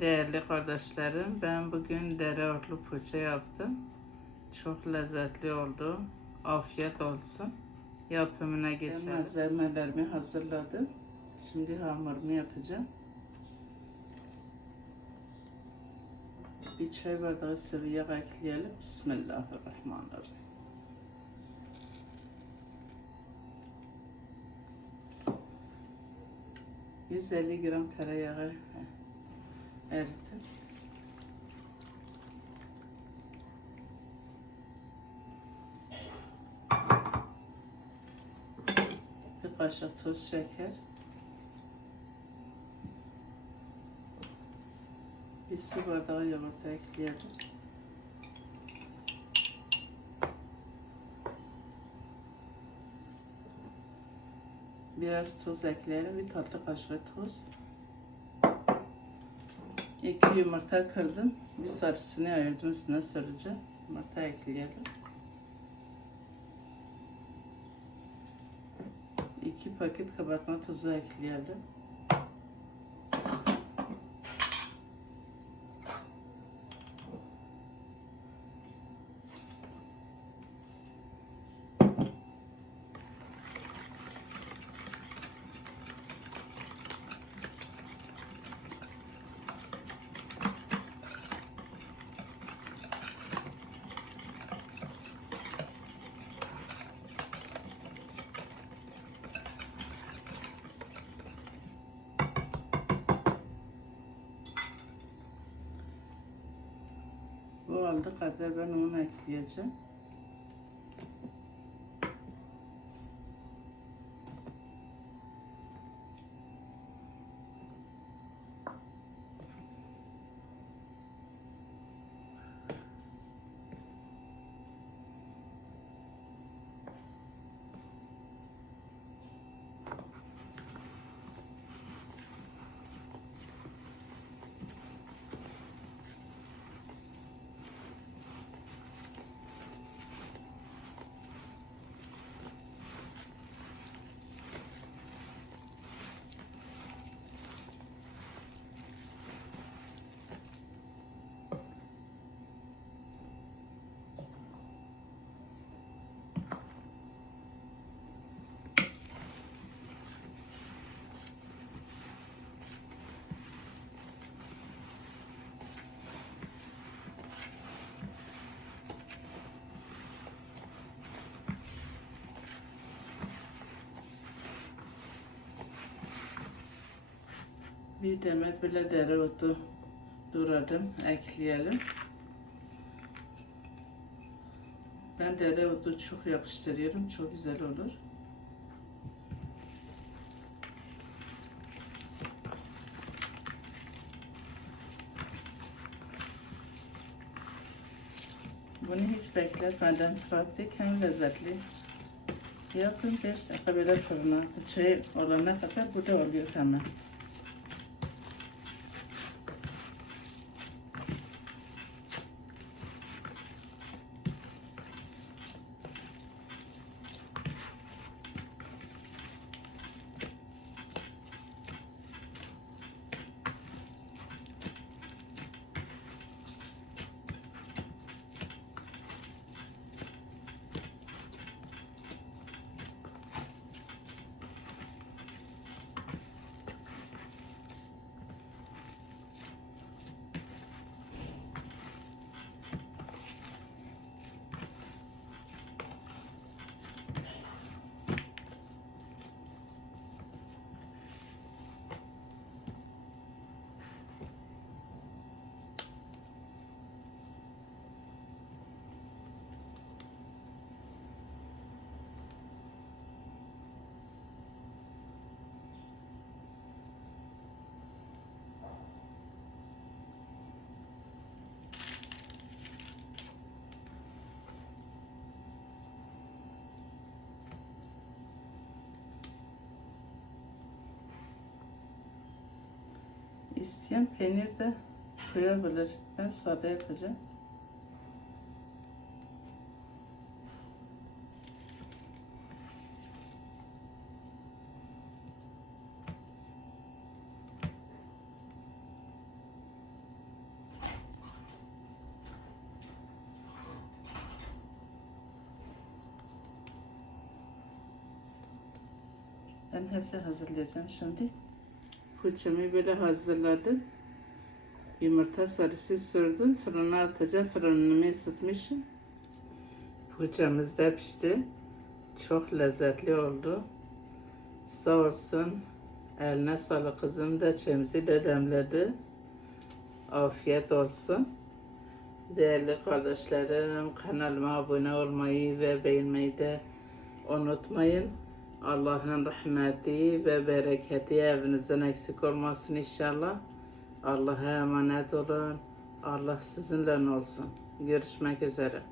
Değerli kardeşlerim, ben bugün dereotlu poğaça yaptım. Çok lezzetli oldu. Afiyet olsun. Yapımına geçelim. Malzemelerimi hazırladım. Şimdi hamurumu yapacağım. Bir çay bardağı sıvı yağ ekleyelim. Bismillahirrahmanirrahim. ...150 gram tereyağı eritim. Bir kaşık tuz, şeker. Bir su bardağı yoğurt ekleyelim. Biraz tuz ekleyelim. Bir tatlı kaşığı tuz. İki yumurta kırdım. Bir sarısını ayırdım üstüne süreceğim. Yumurta ekleyelim. İki paket kabartma tozu ekleyelim. Oldu kadar ben onu ekleyeceğim. Bir demet bile dereotu doğradım, ekleyelim. Ben dereotu çok yakıştırıyorum, çok güzel olur. Bunu hiç bekletmeden pratik hem lezzetli. Yapın 5 dakika böyle fırına şey olana kadar bu da oluyor hemen. isteyen peynir de koyabilir. Ben sade yapacağım. Ben hepsi hazırlayacağım şimdi. Poğaçamı böyle hazırladım. Yumurta sarısı sürdüm. Fırına atacağım. Fırınımı ısıtmışım. Poğaçamız da pişti. Çok lezzetli oldu. Sağ olsun. Eline sağlık kızım da çemizi de demledi. Afiyet olsun. Değerli kardeşlerim kanalıma abone olmayı ve beğenmeyi de unutmayın. Allah'ın rahmeti ve bereketi evinizden eksik olmasın inşallah. Allah'a emanet olun. Allah sizinle olsun. Görüşmek üzere.